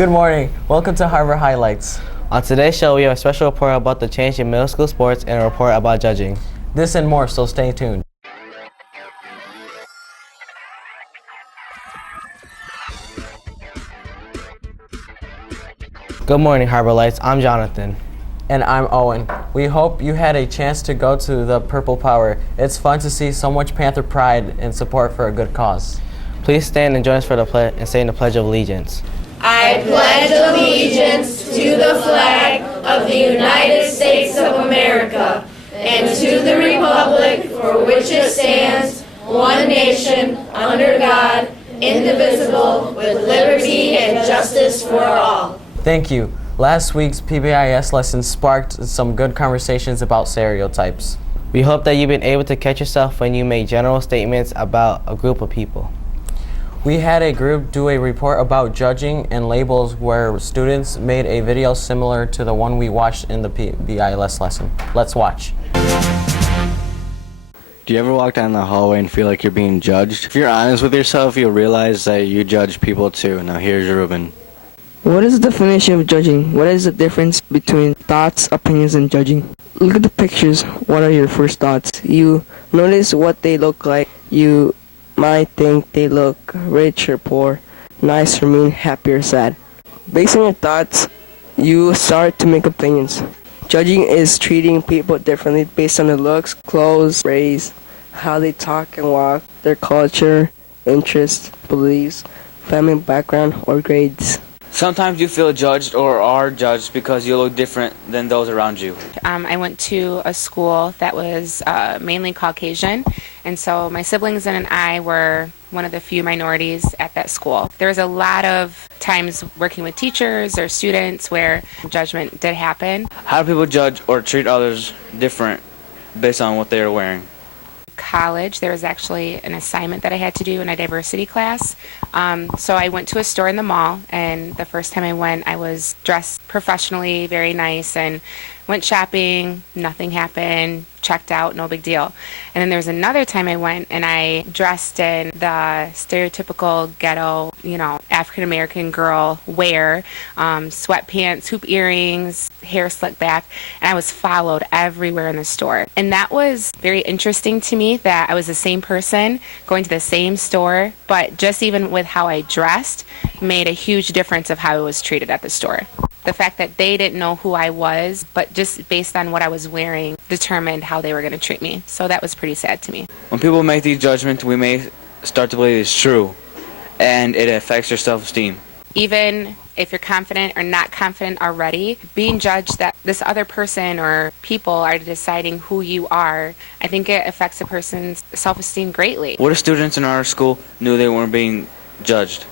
Good morning. Welcome to Harbor Highlights. On today's show, we have a special report about the change in middle school sports and a report about judging. This and more, so stay tuned. Good morning, Harbor Lights. I'm Jonathan. And I'm Owen. We hope you had a chance to go to the Purple Power. It's fun to see so much Panther pride and support for a good cause. Please stand and join us for the and saying the Pledge of Allegiance. I pledge allegiance to the flag of the United States of America and to the republic for which it stands, one nation, under God, indivisible, with liberty and justice for all. Thank you. Last week's PBIS lesson sparked some good conversations about stereotypes. We hope that you've been able to catch yourself when you make general statements about a group of people. We had a group do a report about judging and labels where students made a video similar to the one we watched in the PBIS lesson. Let's watch. Do you ever walk down the hallway and feel like you're being judged? If you're honest with yourself, you'll realize that you judge people too. Now here's Ruben. What is the definition of judging? What is the difference between thoughts, opinions, and judging? Look at the pictures. What are your first thoughts? You notice what they look like. You might think they look rich or poor, nice or mean, happy or sad. Based on your thoughts, you start to make opinions. Judging is treating people differently based on their looks, clothes, race, how they talk and walk, their culture, interests, beliefs, family background, or grades. Sometimes you feel judged or are judged because you look different than those around you. I went to a school that was mainly Caucasian, and so my siblings and I were one of the few minorities at that school. There was a lot of times working with teachers or students where judgment did happen. How do people judge or treat others different based on what they are wearing? College, there was actually an assignment that I had to do in a diversity class. So I went to a store in the mall, and the first time I went, I was dressed professionally, very nice, and went shopping, nothing happened, checked out, no big deal. And then there was another time I went and I dressed in the stereotypical ghetto, African American girl wear, sweatpants, hoop earrings, hair slicked back, and I was followed everywhere in the store. And that was very interesting to me that I was the same person going to the same store, but just even with how I dressed made a huge difference of how I was treated at the store. The fact that they didn't know who I was, but just based on what I was wearing, determined how they were going to treat me. So that was pretty sad to me. When people make these judgments, we may start to believe it's true, and it affects your self-esteem. Even if you're confident or not confident already, being judged that this other person or people are deciding who you are, I think it affects a person's self-esteem greatly. What if students in our school knew they weren't being judged?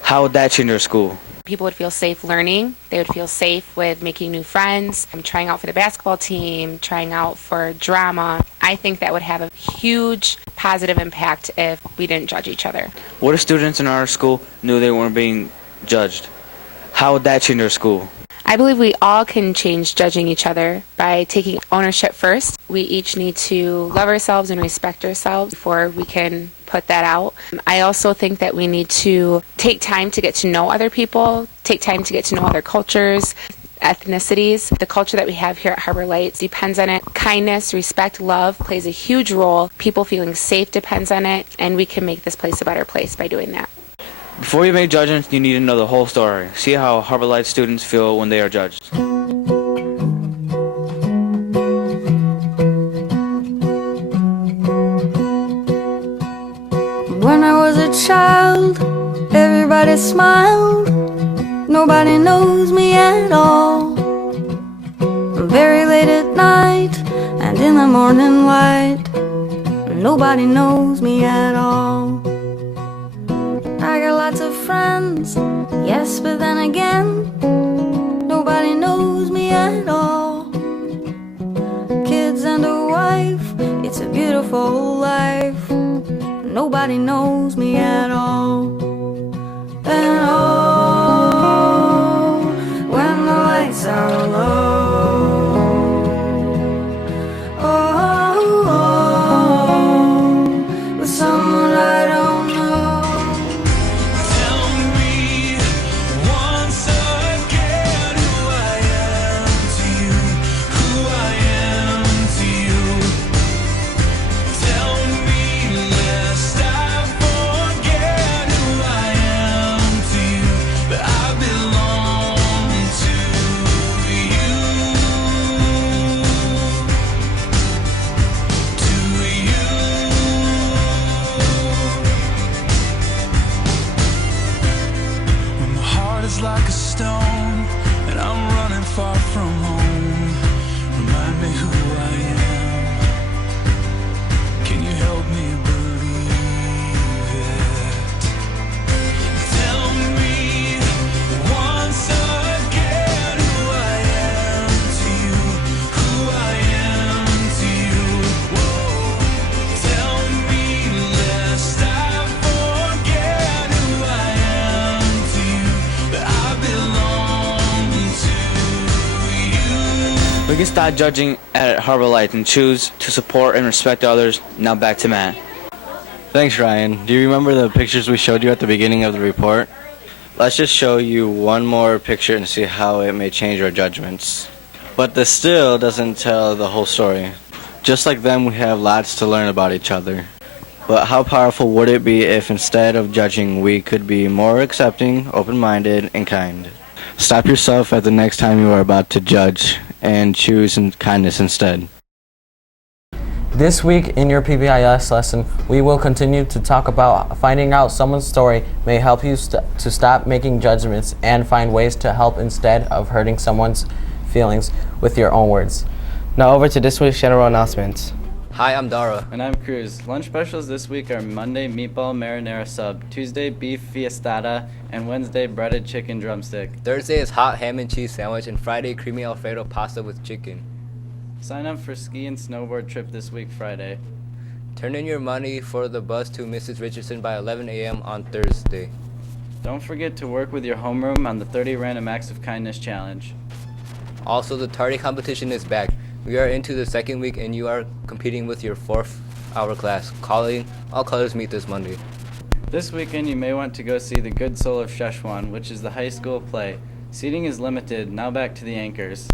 How would that change our school? People would feel safe learning. They would feel safe with making new friends, trying out for the basketball team, trying out for drama. I think that would have a huge positive impact if we didn't judge each other. What if students in our school knew they weren't being judged? How would that change our school? I believe we all can change judging each other by taking ownership first. We each need to love ourselves and respect ourselves before we can put that out. I also think that we need to take time to get to know other people, take time to get to know other cultures, ethnicities. The culture that we have here at Harbor Lights depends on it. Kindness, respect, love plays a huge role. People feeling safe depends on it, and we can make this place a better place by doing that. Before you make judgments, you need to know the whole story. See how Harbor Lights students feel when they are judged. When I was a child, everybody smiled. Nobody knows me at all. Very late at night and in the morning light, nobody knows me at all. I got lots of friends, yes, but then again, nobody knows me at all. Kids and a wife, it's a beautiful life. Nobody knows me at all. And oh, when the lights are low, oh, with someone I don't know. Tell me once like a stone, and I'm running far from home. Remind me who I am. Can you help me believe it? Tell me once again who I am to you, who I am to you. Whoa. Tell me lest I forget who I am to you, that I belong to you. We can stop judging at Harbor Lights and choose to support and respect others. Now back to Matt. Thanks, Ryan. Do you remember the pictures we showed you at the beginning of the report? Let's just show you one more picture and see how it may change our judgments. But this still doesn't tell the whole story. Just like them, we have lots to learn about each other. But how powerful would it be if instead of judging, we could be more accepting, open-minded, and kind? Stop yourself at the next time you are about to judge and choose kindness instead. This week in your PBIS lesson, we will continue to talk about finding out someone's story may help you to stop making judgments and find ways to help instead of hurting someone's feelings with your own words. Now over to this week's general announcements. Hi, I'm Dara. And I'm Cruz. Lunch specials this week are Monday meatball marinara sub, Tuesday beef fiestada, and Wednesday breaded chicken drumstick. Thursday is hot ham and cheese sandwich, and Friday creamy Alfredo pasta with chicken. Sign up for ski and snowboard trip this week Friday. Turn in your money for the bus to Mrs. Richardson by 11 a.m. on Thursday. Don't forget to work with your homeroom on the 30 Random Acts of Kindness Challenge. Also, the tardy competition is back. We are into the second week and you are competing with your 4th hour class. Calling all colors meet this Monday. This weekend you may want to go see The Good Soul of Szechuan, which is the high school play. Seating is limited. Now back to the anchors.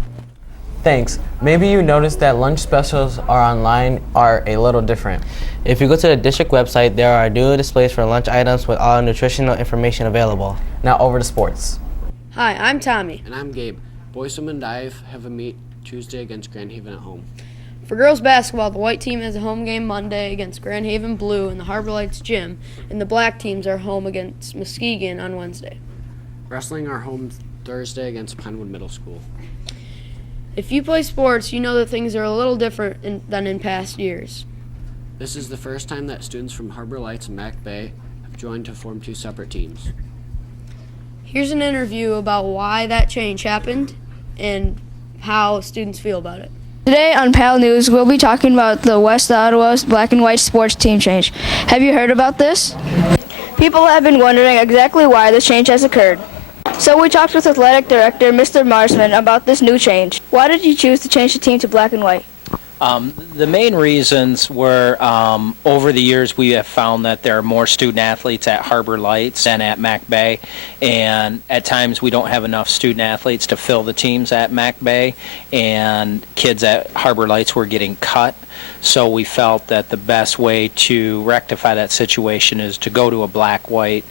Thanks. Maybe you noticed that lunch specials online are a little different. If you go to the district website, there are new displays for lunch items with all nutritional information available. Now over to sports. Hi, I'm Tommy. And I'm Gabe. Boys Swim and Dive have a meet Tuesday against Grand Haven at home. For girls basketball, the white team has a home game Monday against Grand Haven Blue in the Harbor Lights gym, and the black teams are home against Muskegon on Wednesday. Wrestling are home Thursday against Pinewood Middle School. If you play sports, you know that things are a little different than in past years. This is the first time that students from Harbor Lights and Mac Bay have joined to form 2 separate teams. Here's an interview about why that change happened and how students feel about it. Today on PAL News, we'll be talking about the West Ottawa black and white sports team change. Have you heard about this? People have been wondering exactly why this change has occurred. So we talked with athletic director Mr. Marsman about this new change. Why did you choose to change the team to black and white? The main reasons were over the years we have found that there are more student athletes at Harbor Lights than at Mac Bay, and at times we don't have enough student athletes to fill the teams at Mac Bay, and kids at Harbor Lights were getting cut. So we felt that the best way to rectify that situation is to go to a black-white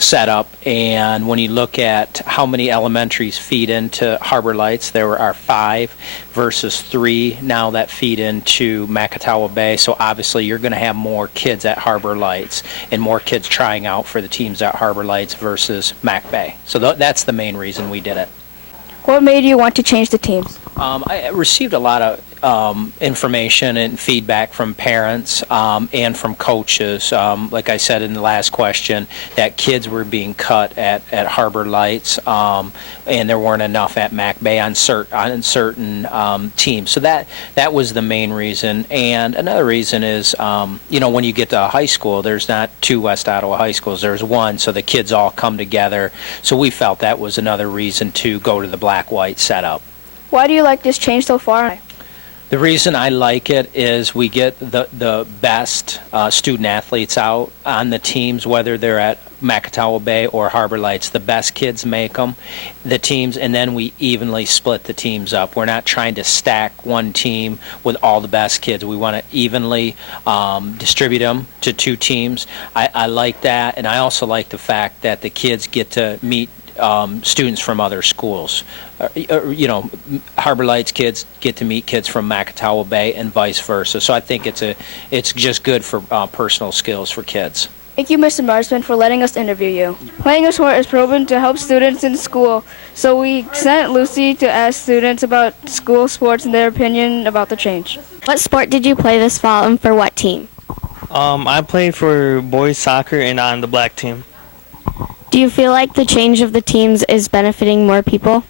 setup. And when you look at how many elementaries feed into Harbor Lights, there are 5 versus 3 now that feed into Macatawa Bay. So obviously you're going to have more kids at Harbor Lights and more kids trying out for the teams at Harbor Lights versus Mac Bay. So that's the main reason we did it. What made you want to change the teams? I received a lot of information and feedback from parents and from coaches. Like I said in the last question, that kids were being cut at Harbor Lights, and there weren't enough at Mac Bay on certain teams. So that was the main reason. And another reason is, when you get to high school, there's not 2 West Ottawa high schools. There's 1, so the kids all come together. So we felt that was another reason to go to the black-white setup. Why do you like this change so far? The reason I like it is we get the best student athletes out on the teams, whether they're at Macatawa Bay or Harbor Lights. The best kids make them, the teams, and then we evenly split the teams up. We're not trying to stack one team with all the best kids. We want to evenly distribute them to 2 teams. I like that, and I also like the fact that the kids get to meet students from other schools. Harbor Lights kids get to meet kids from Macatawa Bay and vice versa. So I think it's just good for personal skills for kids. Thank you, Mr. Marsman, for letting us interview you. Playing a sport is proven to help students in school, so we sent Lucy to ask students about school sports and their opinion about the change. What sport did you play this fall and for what team? I played for boys soccer and on the black team. Do you feel like the change of the teams is benefiting more people?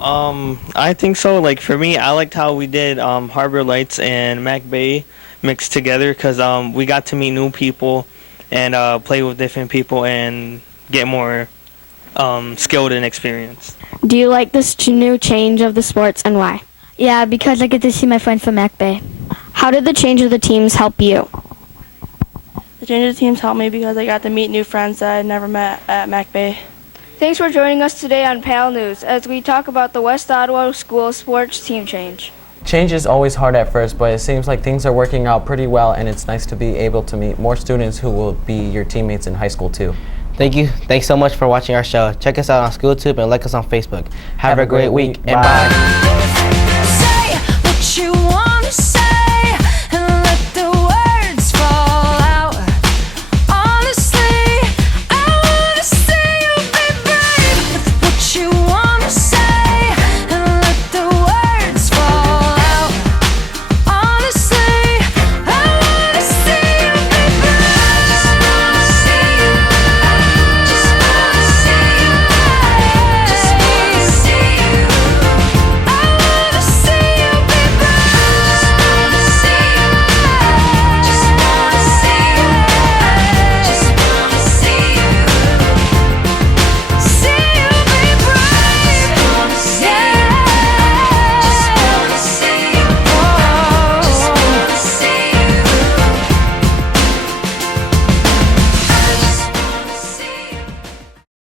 I think so. Like for me, I liked how we did Harbor Lights and Mac Bay mixed together because we got to meet new people and play with different people and get more skilled and experienced. Do you like this new change of the sports and why? Yeah, because I get to see my friends from Mac Bay. How did the change of the teams help you? The change of the teams helped me because I got to meet new friends that I had never met at Mac Bay. Thanks for joining us today on PAL News as we talk about the West Ottawa School sports team change. Change is always hard at first, but it seems like things are working out pretty well, and it's nice to be able to meet more students who will be your teammates in high school too. Thank you. Thanks so much for watching our show. Check us out on SchoolTube and like us on Facebook. Have a great week and bye.